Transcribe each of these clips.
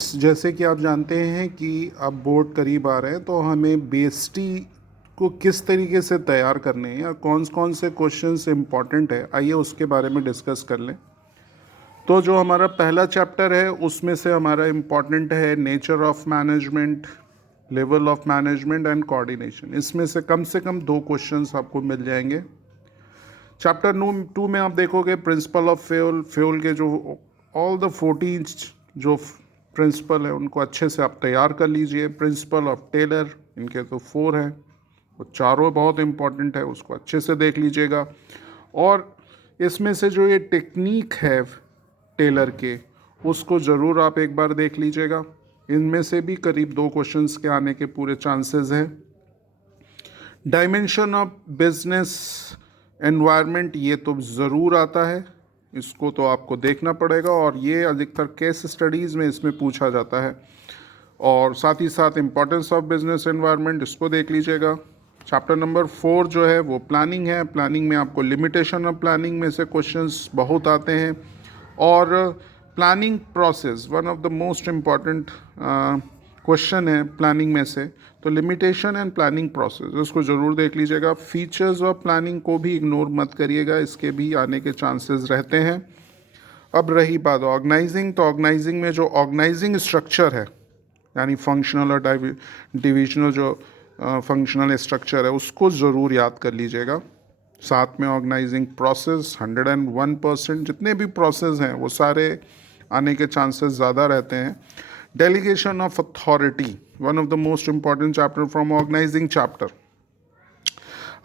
जैसे कि आप जानते हैं कि अब बोर्ड करीब आ रहे हैं, तो हमें बेस्टी को किस तरीके से तैयार करने हैं या कौन कौन से क्वेश्चंस इम्पॉर्टेंट है, आइए उसके बारे में डिस्कस कर लें। तो जो हमारा पहला चैप्टर है उसमें से हमारा इम्पॉर्टेंट है nature of management, level of management and coordination. इसमें से कम 2 क्वेश्चंस आपको मिल जाएंगे। चैप्टर 2 में आप देखोगे प्रिंसिपल ऑफ फ्यूल के जो ऑल द 14 जो प्रिंसिपल है उनको अच्छे से आप तैयार कर लीजिए। प्रिंसिपल ऑफ टेलर, इनके तो 4 हैं, वो चारों बहुत इंपॉर्टेंट है, उसको अच्छे से देख लीजिएगा। और इसमें से जो ये टेक्निक है टेलर के, उसको ज़रूर आप एक बार देख लीजिएगा। इनमें से भी करीब 2 क्वेश्चंस के आने के पूरे चांसेस हैं। डायमेंशन ऑफ बिजनेस एनवायरनमेंट, ये तो ज़रूर आता है, इसको तो आपको देखना पड़ेगा और ये अधिकतर केस स्टडीज़ में इसमें पूछा जाता है। और साथ ही साथ इम्पोर्टेंस ऑफ बिजनेस एनवायरनमेंट, इसको देख लीजिएगा। चैप्टर नंबर 4 जो है वो प्लानिंग है। प्लानिंग में आपको लिमिटेशन ऑफ प्लानिंग में से क्वेश्चंस बहुत आते हैं। और planning process one of the most important question है प्लानिंग में से, तो लिमिटेशन एंड प्लानिंग प्रोसेस, इसको ज़रूर देख लीजिएगा। फीचर्स ऑफ प्लानिंग को भी इग्नोर मत करिएगा, इसके भी आने के चांसेस रहते हैं। अब रही बात ऑर्गेनाइजिंग, तो ऑर्गेनाइजिंग में जो ऑर्गेनाइजिंग स्ट्रक्चर है, यानी फंक्शनल और डिविजनल जो फंक्शनल स्ट्रक्चर है, उसको ज़रूर याद कर लीजिएगा। साथ में ऑर्गेनाइजिंग प्रोसेस 101%, जितने भी प्रोसेस हैं वो सारे आने के चांसेस ज़्यादा रहते हैं। Delegation of authority, one of the most important chapter from organizing chapter.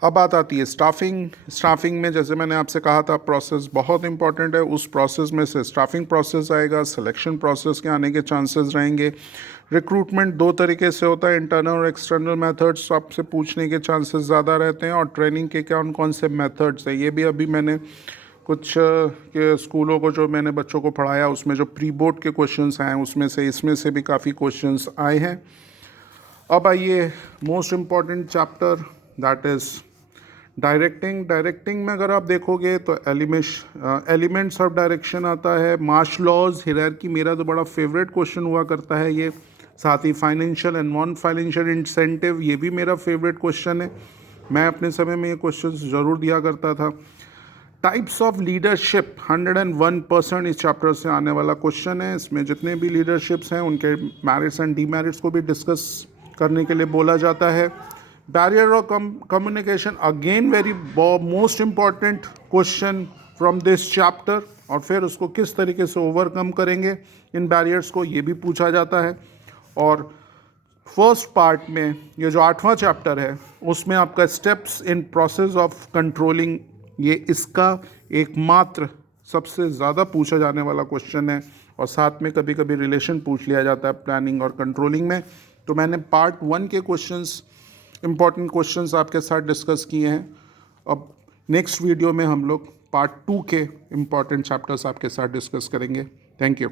अब बात आती है स्टाफिंग। स्टाफिंग में जैसे मैंने आपसे कहा था प्रोसेस बहुत इंपॉर्टेंट है, उस प्रोसेस में से स्टाफिंग प्रोसेस आएगा, सिलेक्शन प्रोसेस के आने के चांसेस रहेंगे। रिक्रूटमेंट 2 तरीके से होता है, इंटरनल और एक्सटर्नल मेथड्स आपसे पूछने के चांसेस ज़्यादा रहते हैं। और ट्रेनिंग के कौन कौन से मेथड्स हैं, ये भी अभी मैंने कुछ के स्कूलों को जो मैंने बच्चों को पढ़ाया उसमें जो प्री बोर्ड के क्वेश्चंस आए उसमें से इसमें से भी काफ़ी क्वेश्चंस आए हैं। अब आइए most important chapter, that is directing. Directing में अगर आप देखोगे तो एलिमेंट्स ऑफ डायरेक्शन आता है, मार्श लॉज, हियरार्की, मेरा तो बड़ा फेवरेट क्वेश्चन हुआ करता है ये। साथ ही financial and non financial incentive, ये भी मेरा फेवरेट क्वेश्चन है, मैं अपने समय में ये क्वेश्चन ज़रूर दिया करता था। टाइप्स ऑफ लीडरशिप 101% इस चैप्टर से आने वाला क्वेश्चन है। इसमें जितने भी लीडरशिप्स हैं उनके मेरिट्स एंड डीमेरिट्स को भी डिस्कस करने के लिए बोला जाता है। Barrier of communication, again very most important question from this chapter, और फिर उसको किस तरीके से ओवरकम करेंगे इन बैरियर्स को, ये भी पूछा जाता है। और फर्स्ट पार्ट में ये जो 8वां चैप्टर है उसमें आपका steps in process of controlling, ये इसका एकमात्र सबसे ज़्यादा पूछा जाने वाला क्वेश्चन है। और साथ में कभी कभी रिलेशन पूछ लिया जाता है प्लानिंग और कंट्रोलिंग में। तो मैंने पार्ट 1 के क्वेश्चंस, इम्पॉर्टेंट क्वेश्चंस आपके साथ डिस्कस किए हैं। अब नेक्स्ट वीडियो में हम लोग पार्ट 2 के इम्पॉर्टेंट चैप्टर्स आपके साथ डिस्कस करेंगे। Thank you.